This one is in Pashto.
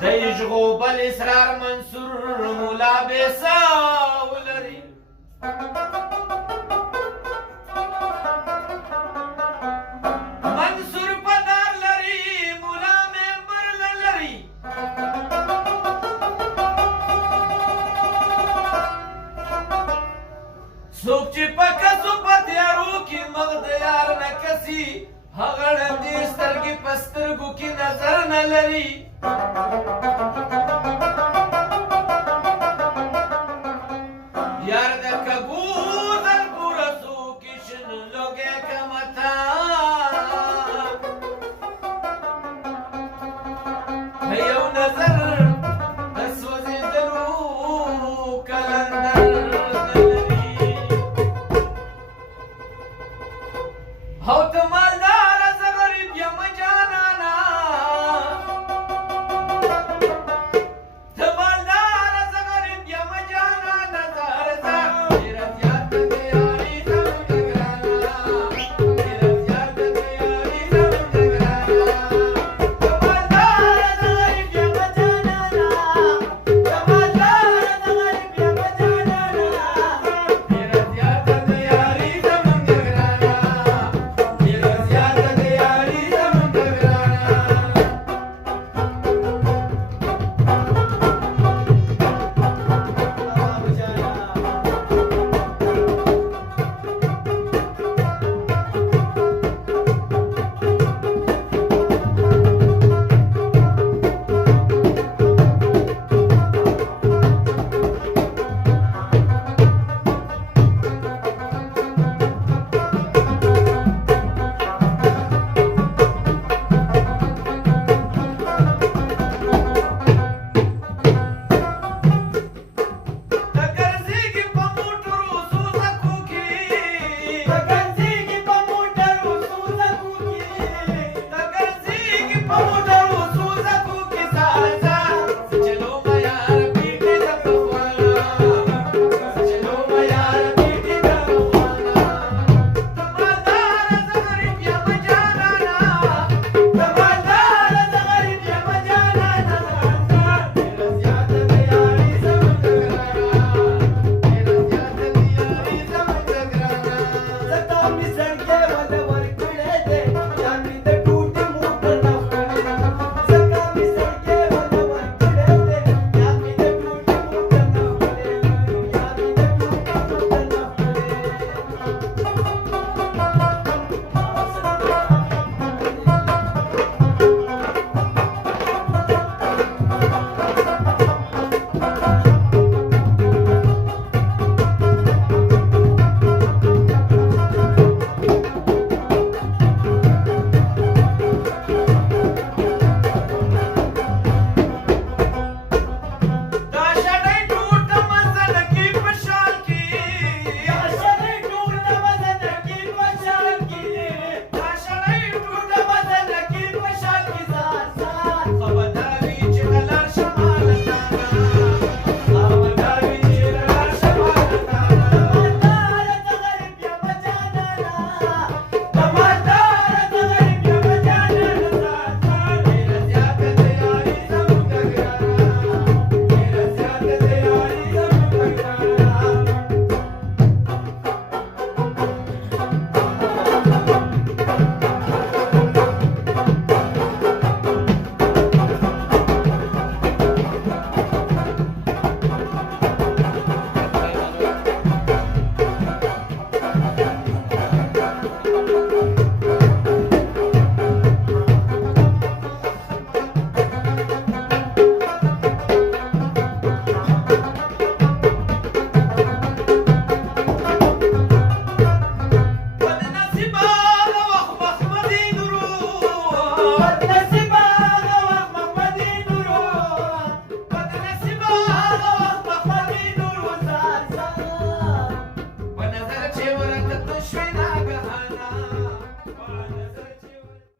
د اشغوب الاسرار منصور مولا بیسا ولري منصور پدار لري مولا ممبر لري څوک چې پکه سو پتیارو کې مغ د یار نه کسي هغه ړندې سترګې په سترګو کې نظر نه لري یار د کګو در پورسو کې شن لوګې کمتا یو نظر د سوځېدلو کلندر او ته مالدار زه غریب یم جانانا ته مالدار زه غریب یم جانانا زار زار ډېره زیاته د یاري زموږ ګرانه ډېره زیاته د یاري زموږ ګرانه ته مالدار زه غریب یم جانانا ته مالدار زه غریب یم جانانا ډېره زیاته د یاري زموږ ګرانه Vamos